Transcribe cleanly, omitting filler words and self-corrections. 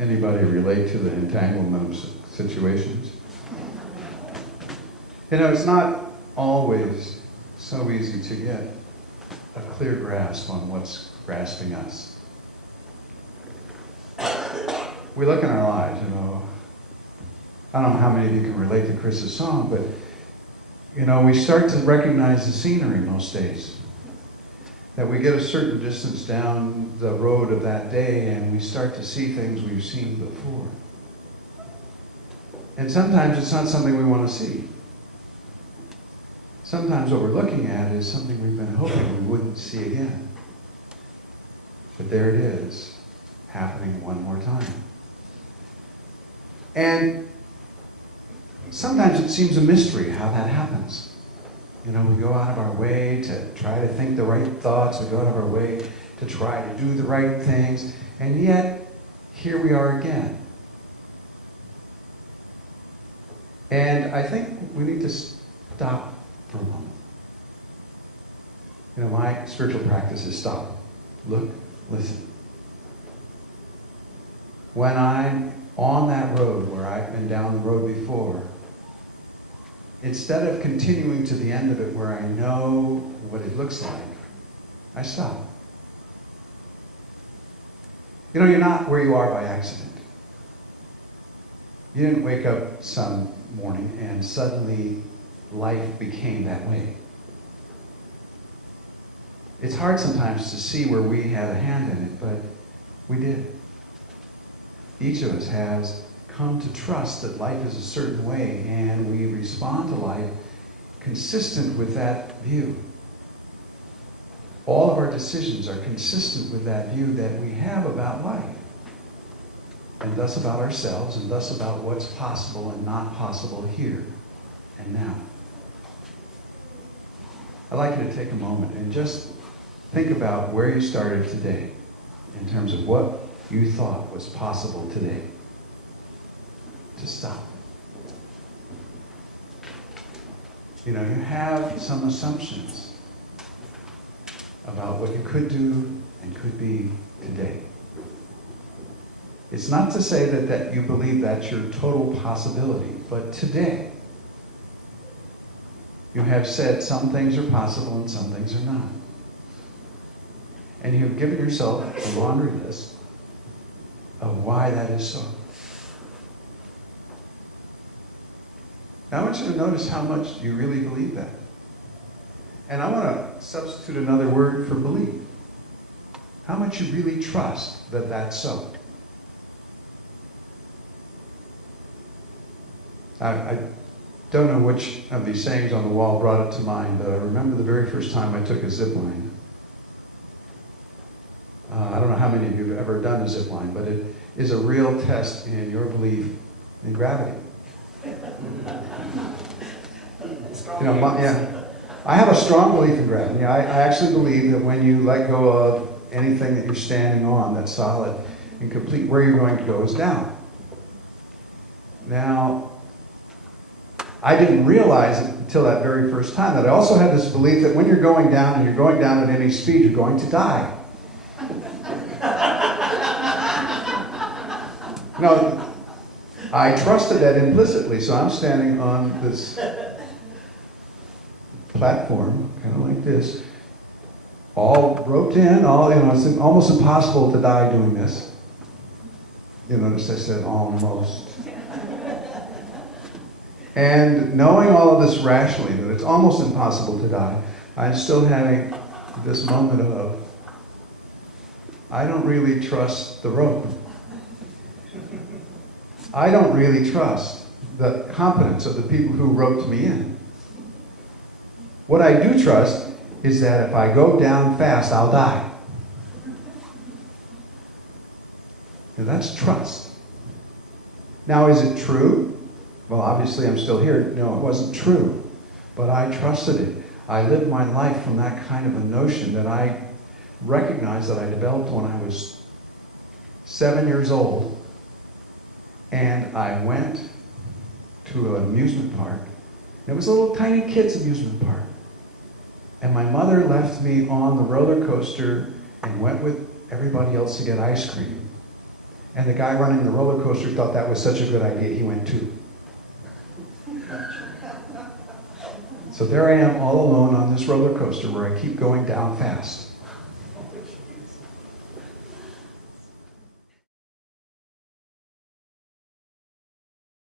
Anybody relate to the entanglement of situations? You know, it's not always so easy to get a clear grasp on what's grasping us. We look in our lives, you know. I don't know how many of you can relate to Chris's song, but, you know, we start to recognize the scenery most days. That we get a certain distance down the road of that day and we start to see things we've seen before. And sometimes it's not something we want to see. Sometimes what we're looking at is something we've been hoping we wouldn't see again. But there it is, happening one more time. And sometimes it seems a mystery how that happens. You know, we go out of our way to try to think the right thoughts, we go out of our way to try to do the right things, and yet, here we are again. And I think we need to stop for a moment. You know, my spiritual practice is stop, look, listen. When I'm on that road where I've been down the road before, instead of continuing to the end of it where I know what it looks like, I stop. You know, you're not where you are by accident. You didn't wake up some morning and suddenly life became that way. It's hard sometimes to see where we had a hand in it, but we did. Each of us has come to trust that life is a certain way, and we respond to life consistent with that view. All of our decisions are consistent with that view that we have about life, and thus about ourselves, and thus about what's possible and not possible here and now. I'd like you to take a moment and just think about where you started today in terms of what you thought was possible today. To stop. You know, you have some assumptions about what you could do and could be today. It's not to say that you believe that's your total possibility, but today you have said some things are possible and some things are not. And you have given yourself a laundry list of why that is so. Now I want you to notice how much you really believe that. And I want to substitute another word for believe. How much you really trust that that's so. I don't know which of these sayings on the wall brought it to mind, but I remember the very first time I took a zip line. I don't know how many of you have ever done a zip line, but it is a real test in your belief in gravity. You know, yeah, I have a strong belief in gravity. I actually believe that when you let go of anything that you're standing on that's solid and complete, where you're going to go is down. Now, I didn't realize it until that very first time that I also had this belief that when you're going down and you're going down at any speed, you're going to die. No, I trusted that implicitly, so I'm standing on this platform, kind of like this, all roped in, all, you know, it's almost impossible to die doing this. You notice I said almost. And knowing all of this rationally, that it's almost impossible to die, I'm still having this moment of, I don't really trust the rope. I don't really trust the competence of the people who roped me in. What I do trust is that if I go down fast, I'll die. And that's trust. Now, is it true? Well, obviously I'm still here. No, it wasn't true. But I trusted it. I lived my life from that kind of a notion that I recognized that I developed when I was 7 years old. And I went to an amusement park. It was a little tiny kids' amusement park. And my mother left me on the roller coaster and went with everybody else to get ice cream. And the guy running the roller coaster thought that was such a good idea, he went too. So there I am all alone on this roller coaster where I keep going down fast.